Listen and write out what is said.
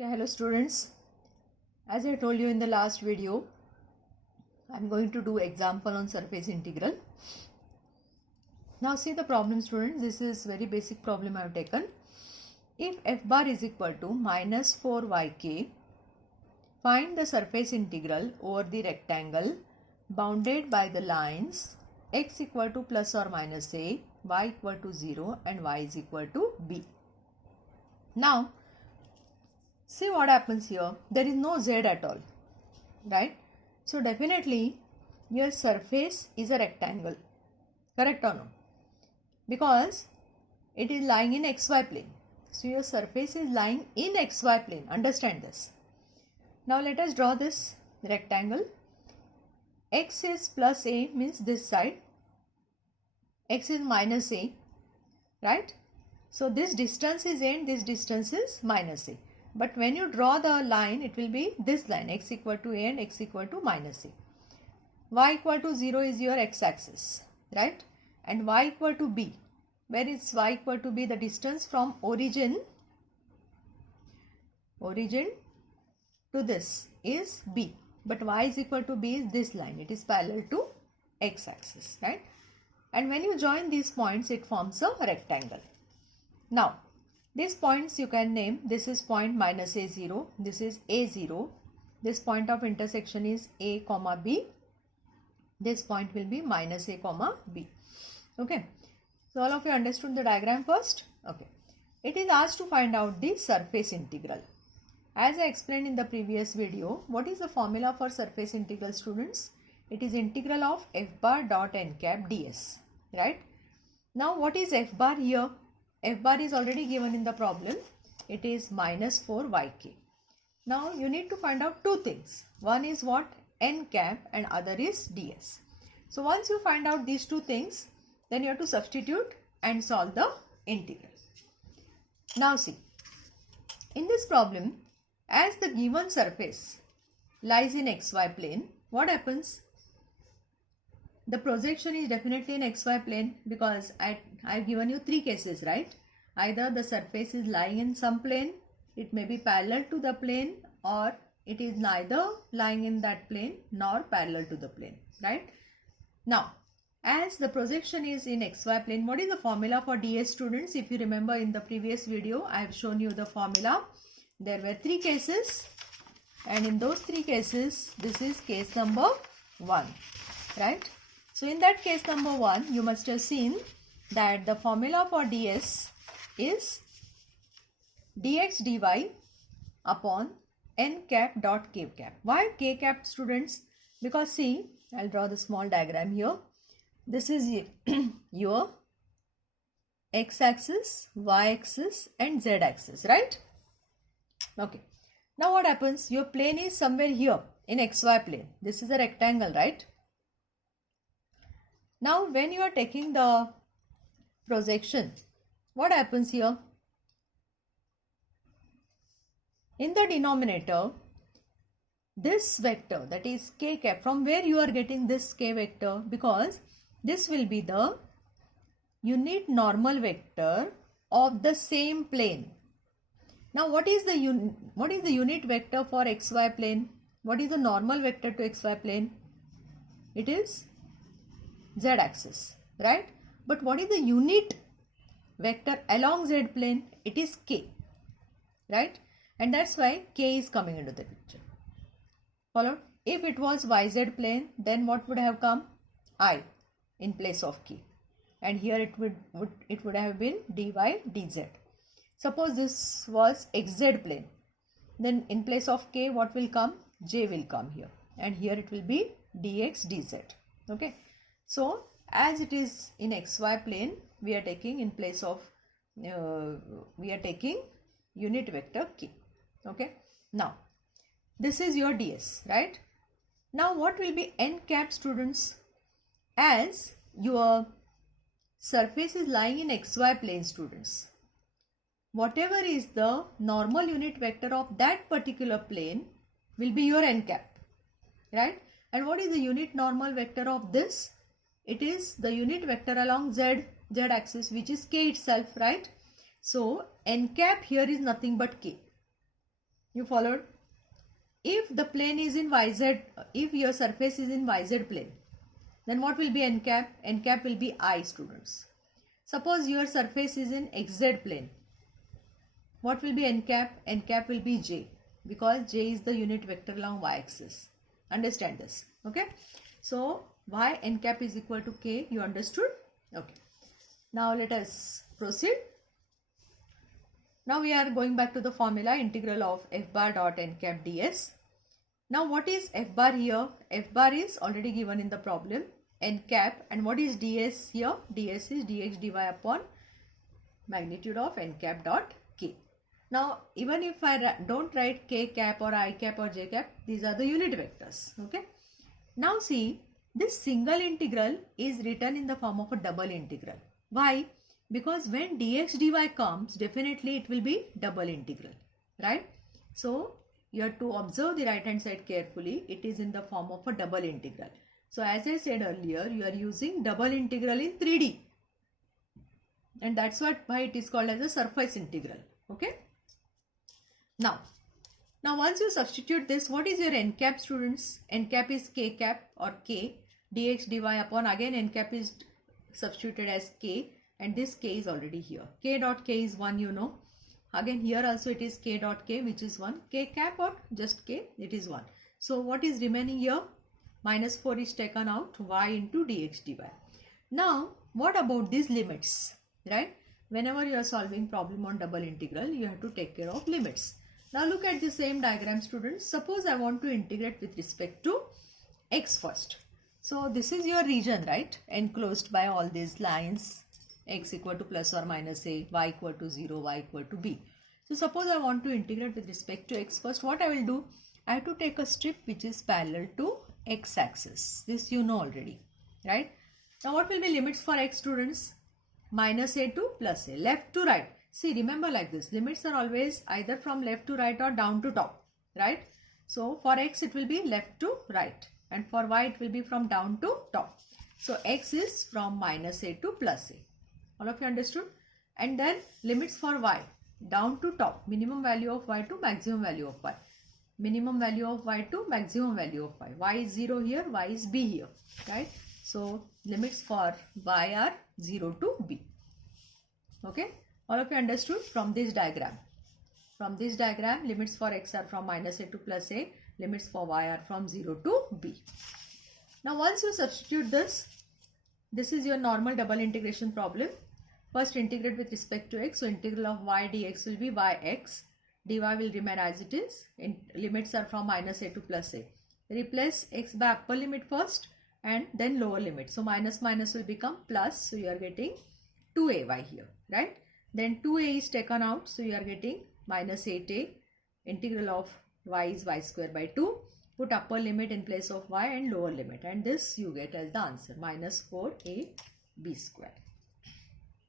Okay, hello students. As I told you in the last video, I'm going to do example on surface integral. Now see the problem, students. This is very basic problem I have taken. If f bar is equal to minus 4yk, find the surface integral over the rectangle bounded by the lines x equal to plus or minus a, y equal to 0 and y is equal to b. Now see what happens here. There is no z at all, right? So definitely your surface is a rectangle, correct or no? Because it is lying in xy plane. So your surface is lying in xy plane. Understand this. Now let us draw this rectangle. X is plus a means this side. X is minus a, right? So this distance is a and this distance is minus a. But when you draw the line, it will be this line, x equal to a and x equal to minus a. Y equal to 0 is your x-axis, right? And y equal to b. Where is y equal to b? The distance from origin to this is b. But y is equal to b is this line. It is parallel to x-axis, right? And when you join these points, it forms a rectangle. Now, these points you can name. This is point minus a0. This is a0. This point of intersection is a comma b. This point will be minus a comma b. Okay. So all of you understood the diagram first? Okay. It is asked to find out the surface integral. As I explained in the previous video, what is the formula for surface integral, students? It is integral of f bar dot n cap ds. Right? Now what is f bar here? F bar is already given in the problem. It is minus 4yk. Now you need to find out two things. One is what? N cap and other is ds. So once you find out these two things, then you have to substitute and solve the integral. Now see, in this problem, as the given surface lies in xy plane, what happens? The projection is definitely in xy plane because I've given you three cases, right? Either the surface is lying in some plane, it may be parallel to the plane, or it is neither lying in that plane nor parallel to the plane, right? Now, as the projection is in xy plane, what is the formula for ds, students? If you remember in the previous video, I have shown you the formula. There were three cases, and in those three cases, this is case number 1, right? So in that case number 1, you must have seen that the formula for ds is dx dy upon n cap dot k cap. Why k cap, students? Because see, I'll draw the small diagram here. This is your x-axis, y-axis and z-axis, right? Okay. Now what happens? Your plane is somewhere here in xy plane. This is a rectangle, right? Now when you are taking the projection, what happens here? In the denominator, this vector, that is k cap, from where you are getting this k vector? Because this will be the unit normal vector of the same plane. Now what is the unit vector for xy plane? What is the normal vector to xy plane? It is z-axis, right? But what is the unit vector along z plane? It is k, right? And that's why k is coming into the picture. Followed? If it was yz plane, then what would have come? I in place of k, and here it would have been dy dz. Suppose this was xz plane, then in place of k, what will come? J will come here, and here it will be dx dz. Okay. So as it is in xy plane, we are taking in place of we are taking unit vector k. Okay. Now this is your ds, right? Now what will be n cap, students? As your surface is lying in xy plane, students, whatever is the normal unit vector of that particular plane will be your n cap, right? And what is the unit normal vector of this? It is the unit vector along z axis, which is k itself, right? So n cap here is nothing but k. You followed? If the plane is in YZ, if your surface is in YZ plane, then what will be n cap? N cap will be I, students. Suppose your surface is in XZ plane. What will be n cap? N cap will be j, because j is the unit vector along y-axis. Understand this, okay? So y n cap is equal to k. You understood? Okay. Now let us proceed. Now we are going back to the formula, integral of f bar dot n cap ds. Now what is f bar here? F bar is already given in the problem, n cap, and what is ds here? ds is dx dy upon magnitude of n cap dot k. Now even if I don't write k cap or I cap or j cap, these are the unit vectors, okay? Now see, this single integral is written in the form of a double integral. Why? Because when dx dy comes, definitely it will be double integral, right? So you have to observe the right hand side carefully. It is in the form of a double integral. So as I said earlier, you are using double integral in 3D. And that's why it is called as a surface integral, okay? Now once you substitute this, what is your n cap, students? N cap is k cap or k dx dy upon, again n cap is substituted as k, and this k is already here. K dot k is 1, you know. Again here also it is k dot k, which is 1. K cap or just k, it is 1. So what is remaining here? Minus 4 is taken out, y into dx dy. Now what about these limits, right? Whenever you are solving problem on double integral, you have to take care of limits. Now look at the same diagram, students. Suppose I want to integrate with respect to x first. So this is your region, right? Enclosed by all these lines, x equal to plus or minus a, y equal to 0, y equal to b. So suppose I want to integrate with respect to x first. What I will do? I have to take a strip which is parallel to x-axis. This you know already, right? Now what will be limits for x, students? Minus a to plus a, left to right. See, remember like this, limits are always either from left to right or down to top, right? So for x it will be left to right, and for y it will be from down to top. So x is from minus a to plus a. All of you understood? And then limits for y, down to top, minimum value of y to maximum value of y. Minimum value of y to maximum value of y. Y is 0 here, y is b here, right? So limits for y are 0 to b. Okay? All of you understood from this diagram? From this diagram, limits for x are from minus a to plus a, limits for y are from 0 to b. Now once you substitute this is your normal double integration problem. First integrate with respect to x, so integral of y dx will be yx, dy will remain as it is, limits are from minus a to plus a. Replace x by upper limit first and then lower limit. So minus minus will become plus, so you are getting 2ay here, right? Then 2a is taken out, so you are getting minus 8a. Integral of y is y square by 2. Put upper limit in place of y and lower limit, and this you get as the answer, minus 4ab square.